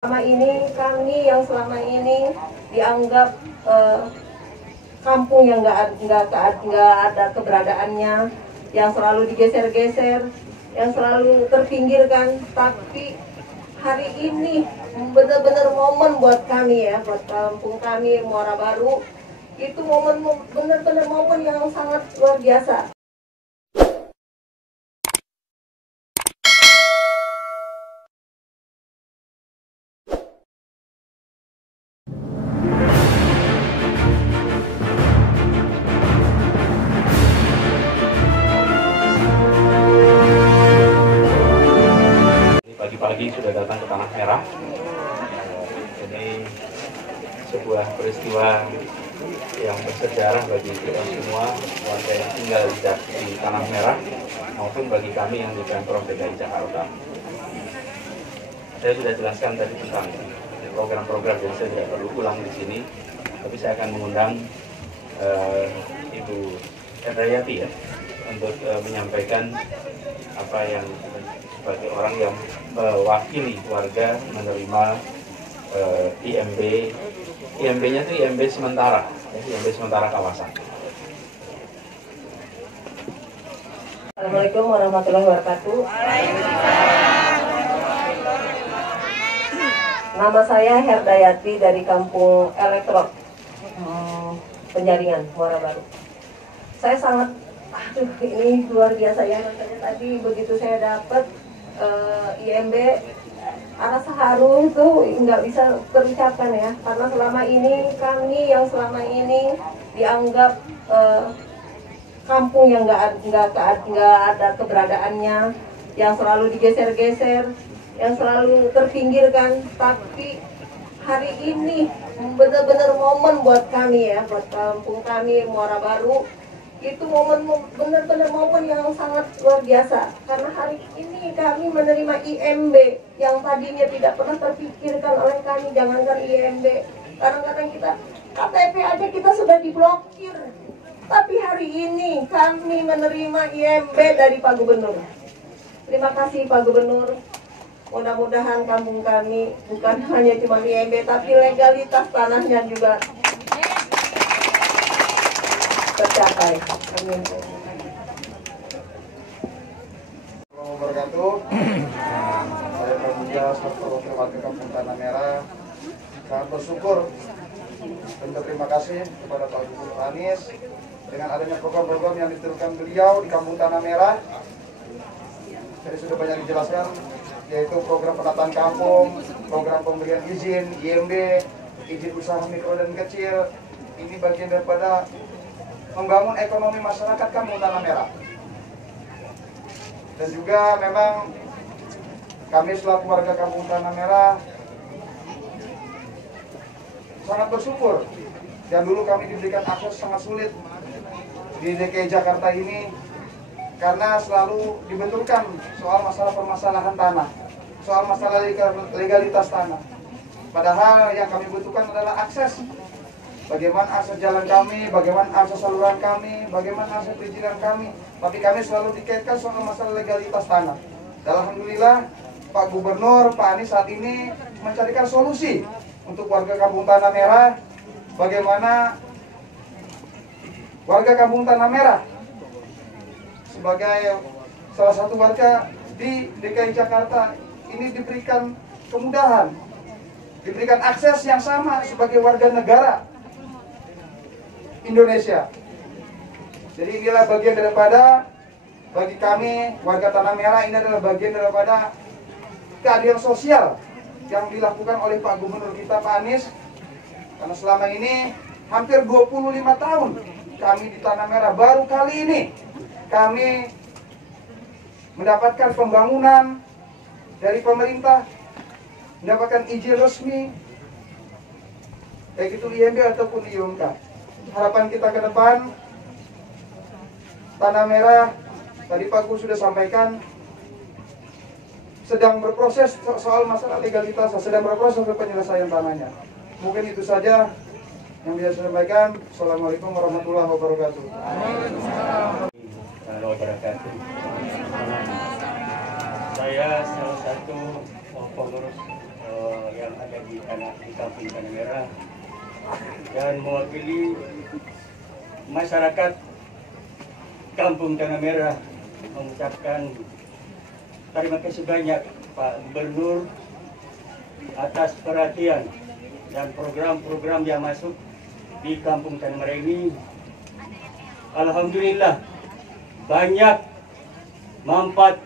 Selama ini kami yang selama ini dianggap kampung yang nggak ada keberadaannya, yang selalu digeser-geser, yang selalu terpinggirkan. Tapi hari ini benar-benar momen buat kami ya, buat kampung kami Muara Baru. Itu momen benar-benar momen yang sangat luar biasa. Pagi-pagi sudah datang ke Tanah Merah. Ini sebuah peristiwa yang bersejarah bagi kita semua warga yang tinggal di Tanah Merah maupun bagi kami yang di Pemprov DKI Jakarta. Saya sudah jelaskan tadi tentang program-program yang saya tidak perlu ulang di sini, tapi saya akan mengundang Ibu Herdayati ya untuk menyampaikan apa yang sebagai orang yang mewakili warga menerima IMB. IMB-nya itu IMB sementara, IMB sementara kawasan. Assalamualaikum warahmatullahi wabarakatuh. Nama saya Herdayati dari Kampung Elektro Penjaringan, Muara Baru. Saya sangat, ini luar biasa ya, rasanya tadi begitu saya dapat IMB, rasa haru itu nggak bisa terucapkan ya, karena selama ini kami yang selama ini dianggap kampung yang nggak ada keberadaannya, yang selalu digeser-geser, yang selalu terpinggirkan. Tapi hari ini benar-benar momen buat kami ya, buat kampung kami Muara Baru. Itu momen benar-benar momen yang sangat luar biasa, karena hari ini kami menerima IMB yang tadinya tidak pernah terpikirkan oleh kami. Jangankan IMB, kadang-kadang kita KTP aja kita sudah diblokir, tapi hari ini kami menerima IMB dari Pak Gubernur. Terima kasih Pak Gubernur. Mudah-mudahan kampung kami bukan hanya cuma IMB, tapi legalitas tanahnya juga tercapai. Amin. Wabarakatuh. Saya Pramudia selaku wakil warga Kampung Tanah Merah. Sangat bersyukur dan berterima kasih kepada Pak Gubernur Anies dengan adanya program-program yang diteruskan beliau di Kampung Tanah Merah. Jadi sudah banyak dijelaskan, yaitu program penataan kampung, program pemberian izin, IMB, izin usaha mikro dan kecil. Ini bagian daripada membangun ekonomi masyarakat Kampung Tanah Merah. Dan juga memang kami selaku warga Kampung Tanah Merah sangat bersyukur. Dan dulu kami diberikan akses sangat sulit di DKI Jakarta ini, karena selalu dibenturkan soal masalah permasalahan tanah, soal masalah legalitas tanah. Padahal yang kami butuhkan adalah akses. Bagaimana akses jalan kami, bagaimana akses saluran kami, bagaimana akses perizinan kami. Tapi kami selalu dikaitkan soal masalah legalitas tanah. Dan alhamdulillah Pak Gubernur, Pak Anies saat ini mencarikan solusi untuk warga Kampung Tanah Merah. Bagaimana warga Kampung Tanah Merah sebagai salah satu warga di DKI Jakarta ini diberikan kemudahan, diberikan akses yang sama sebagai warga negara Indonesia. Jadi inilah bagian daripada, bagi kami warga Tanah Merah, ini adalah bagian daripada keadilan sosial yang dilakukan oleh Pak Gubernur kita, Pak Anies. Karena selama ini hampir 25 tahun kami di Tanah Merah, baru kali ini kami mendapatkan pembangunan dari pemerintah, mendapatkan izin resmi, baik itu IMB ataupun IUMK. Harapan kita ke depan, Tanah Merah, tadi Pak Gus sudah sampaikan, sedang berproses soal masalah legalitas, sedang berproses untuk penyelesaian tanahnya. Mungkin itu saja yang bisa saya sampaikan. Assalamualaikum warahmatullahi wabarakatuh. Saya salah satu pengurus yang anak-anak di Kampung Tanah Merah dan mewakili masyarakat Kampung Tanah Merah mengucapkan terima kasih banyak Pak Gubernur atas perhatian dan program-program yang masuk di Kampung Tanah Merah ini. Alhamdulillah banyak manfaat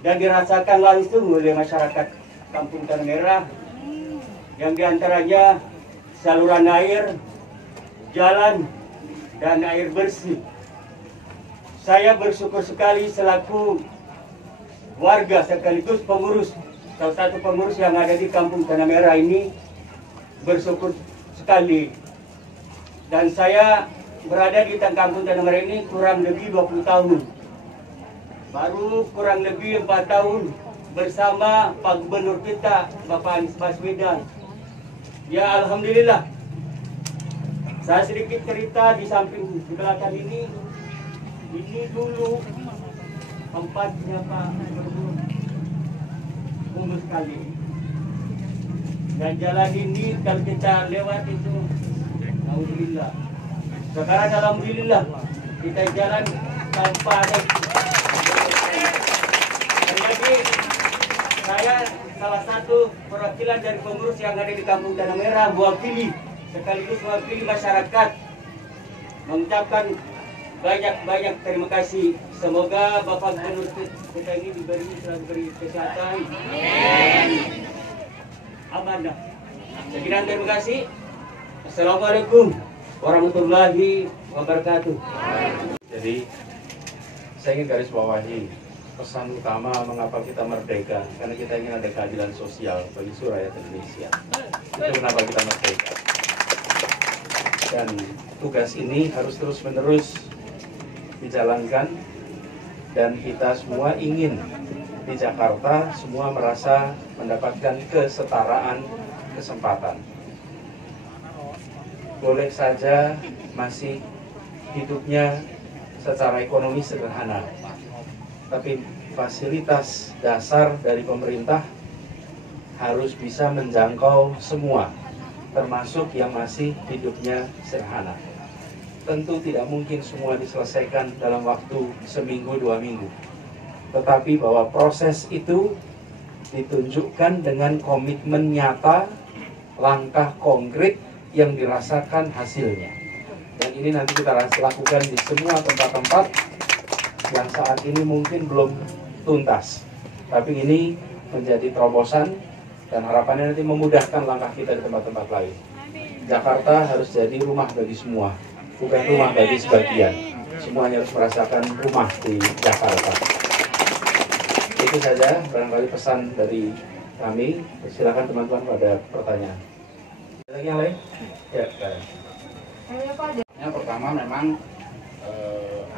dan dirasakan langsung oleh masyarakat Kampung Tanah Merah, yang diantaranya saluran air, jalan, dan air bersih. Saya bersyukur sekali selaku warga sekaligus pengurus, salah satu pengurus yang ada di Kampung Tanah Merah ini, bersyukur sekali. Dan saya berada di Kampung Tanah Merah ini kurang lebih 20 tahun. Baru kurang lebih 4 tahun bersama Pak Gubernur kita, Bapak Anies Baswedan. Ya Alhamdulillah. Saya sedikit cerita di samping di belakang ini dulu tempatnya Pak Gubernur umur sekali. Dan jalan ini kalau kita lewat itu, alhamdulillah. Sekarang alhamdulillah kita jalan tanpa ada. Jadi saya salah satu perwakilan dari pengurus yang ada di Kampung Tanah Merah, sekaligus mewakili masyarakat, mengucapkan banyak terima kasih. Semoga Bapak Gubernur kita ini diberi kesehatan dan amanah. Sekian, terima kasih. Assalamualaikum warahmatullahi wabarakatuh. Jadi saya ingin garis bawahi pesan utama mengapa kita merdeka, karena kita ingin ada keadilan sosial bagi seluruh rakyat Indonesia. Itu kenapa kita merdeka. Dan tugas ini harus terus-menerus dijalankan, dan kita semua ingin di Jakarta semua merasa mendapatkan kesetaraan kesempatan. Boleh saja masih hidupnya secara ekonomi sederhana, tapi fasilitas dasar dari pemerintah harus bisa menjangkau semua, termasuk yang masih hidupnya sederhana. Tentu tidak mungkin semua diselesaikan dalam waktu seminggu 2 minggu, tetapi bahwa proses itu ditunjukkan dengan komitmen nyata, langkah konkret yang dirasakan hasilnya. Dan ini nanti kita lakukan di semua tempat-tempat yang saat ini mungkin belum tuntas, tapi ini menjadi terobosan dan harapannya nanti memudahkan langkah kita di tempat-tempat lain. Jakarta harus jadi rumah bagi semua, bukan rumah bagi sebagian. Semuanya harus merasakan rumah di Jakarta. Itu saja barangkali pesan dari kami. Silakan teman-teman pada pertanyaan. Ada lagi yang lain? Ya, Yang pertama memang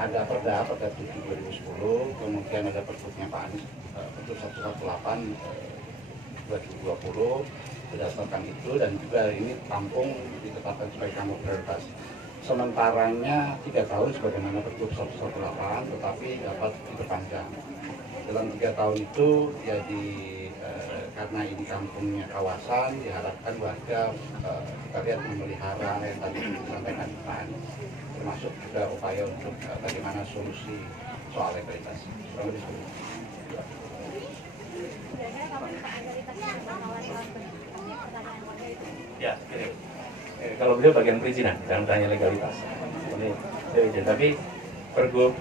ada Perda 7 2010, kemudian ada Pergubnya Pak Anies Pergub 118 2020. Berdasarkan itu dan juga ini Kampung ditetapkan sebagai kampung prioritas. Sementaranya 3 tahun sebagaimana Pergub 118, tetapi dapat diperpanjang. Dalam 3 tahun itu jadi karena ini kampungnya kawasan, diharapkan warga kita lihat memelihara yang tadi disampaikan Pak Anies, termasuk juga upaya untuk bagaimana solusi soal legalitas. Ya, kalau beliau bagian perizinan, jangan tanya legalitas. Ini izin, tapi Pergub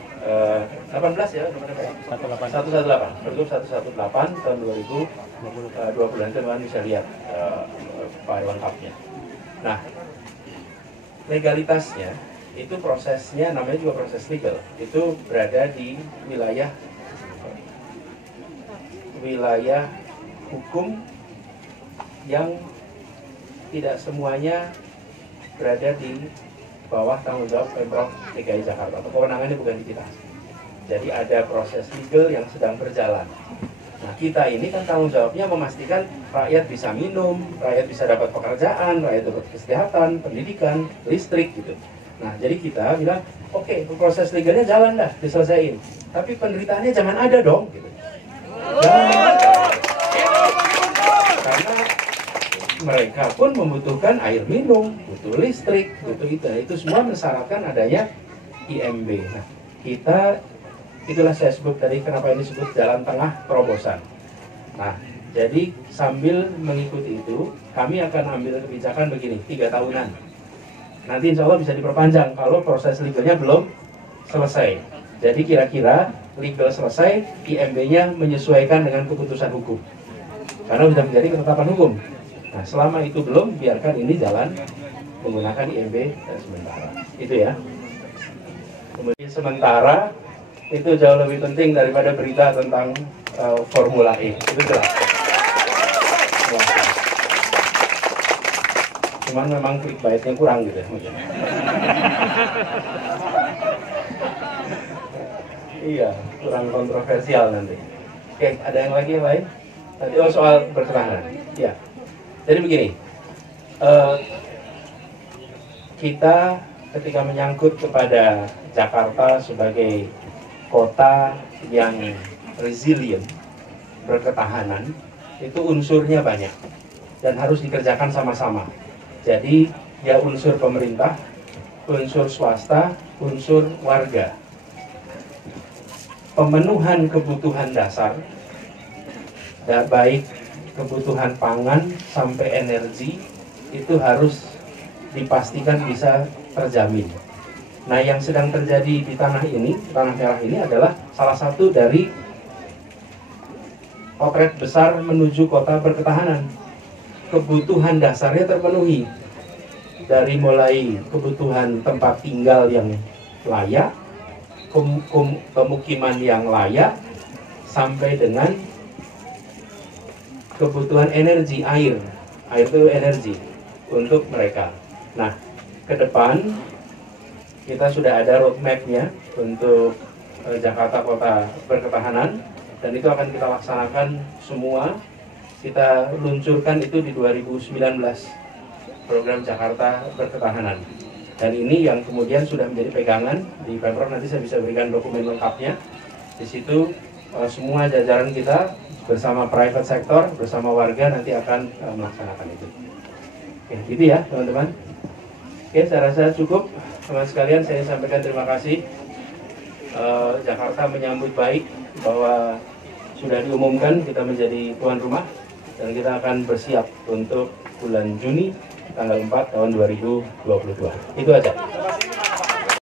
18 ya, 118, Pergub 118 tahun 2020, teman-teman bisa lihat file lengkapnya. Nah, legalitasnya itu prosesnya namanya juga proses legal, itu berada di wilayah hukum yang tidak semuanya berada di bawah tanggung jawab Pemprov DKI Jakarta, atau kewenangannya bukan di kita. Jadi ada proses legal yang sedang berjalan. Nah, kita ini kan tanggung jawabnya memastikan rakyat bisa minum, rakyat bisa dapat pekerjaan, rakyat dapat kesehatan, pendidikan, listrik gitu. Nah, jadi kita bilang, oke, proses legalnya jalan dah, diselesaikan. Tapi penderitaannya jangan ada dong gitu. Jangan ada. Karena mereka pun membutuhkan air minum, butuh listrik, butuh itu. Itu semua mensyaratkan adanya IMB. Nah, itulah saya sebut tadi kenapa ini disebut jalan tengah terobosan. Nah, jadi sambil mengikuti itu, kami akan ambil kebijakan begini, 3 tahunan. Nanti insya Allah bisa diperpanjang kalau proses legalnya belum selesai. Jadi kira-kira legal selesai, IMB-nya menyesuaikan dengan keputusan hukum. Karena sudah menjadi ketetapan hukum. Nah, selama itu belum, biarkan ini jalan menggunakan IMB sementara. Itu ya. Kemudian sementara, itu jauh lebih penting daripada berita tentang Formula E. Itu jelas. Cuman memang clickbait-nya kurang gitu ya mungkin. Iya, kurang kontroversial nanti. Oke, ada yang lain? Nanti soal berketahanan. Ya. Jadi begini, kita ketika menyangkut kepada Jakarta sebagai kota yang resilient, berketahanan, itu unsurnya banyak dan harus dikerjakan sama-sama. Jadi ya unsur pemerintah, unsur swasta, unsur warga. Pemenuhan kebutuhan dasar, baik kebutuhan pangan sampai energi, itu harus dipastikan bisa terjamin. Nah, yang sedang terjadi di tanah merah ini adalah salah satu dari potret besar menuju kota berketahanan. Kebutuhan dasarnya terpenuhi, dari mulai kebutuhan tempat tinggal yang layak, pemukiman yang layak, sampai dengan kebutuhan energi, air itu energi untuk mereka. Nah, ke depan kita sudah ada roadmap-nya untuk Jakarta Kota Berketahanan, dan itu akan kita laksanakan semua. Kita luncurkan itu di 2019, program Jakarta Berketahanan. Dan ini yang kemudian sudah menjadi pegangan di Pemprov, nanti saya bisa berikan dokumen lengkapnya. Di situ semua jajaran kita bersama private sector, bersama warga nanti akan melaksanakan itu. Oke, gitu ya teman-teman. Oke, saya rasa cukup. Teman sekalian, saya sampaikan terima kasih. Jakarta menyambut baik bahwa sudah diumumkan kita menjadi tuan rumah, dan kita akan bersiap untuk bulan Juni tanggal 4 tahun 2022. Itu aja.